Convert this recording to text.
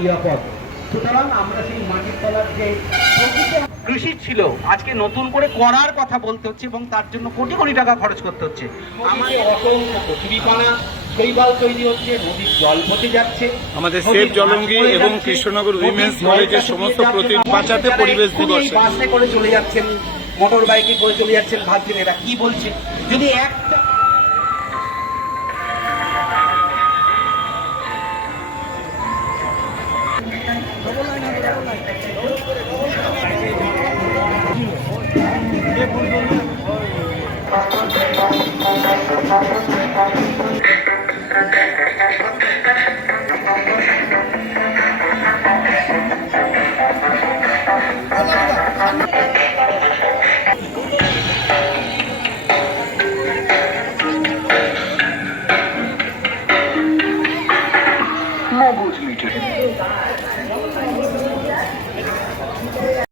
নিরাপদ। সুতরাং আমরা সেই মাটির তলার যে কৃষি ছিল আজকে নতুন করে করার কথা বলতে হচ্ছে এবং তার জন্য কোটি কোটি টাকা খরচ করতে হচ্ছে। আমাদের অসংখ্য কচুরিপানা শৈবাল তৈরি হচ্ছে, নদীর জল পচে যাচ্ছে। আমাদের সেফ জলঙ্গি এবং কৃষ্ণনগর উইমেন্স কলেজের সমস্ত বাঁচাতে পরিবেশ দিবসে বাসে করে চলে যাচ্ছেন, মোটর বাইকে করে চলে যাচ্ছেন, ভাবছেন এরা কি বলছে। যদি একটা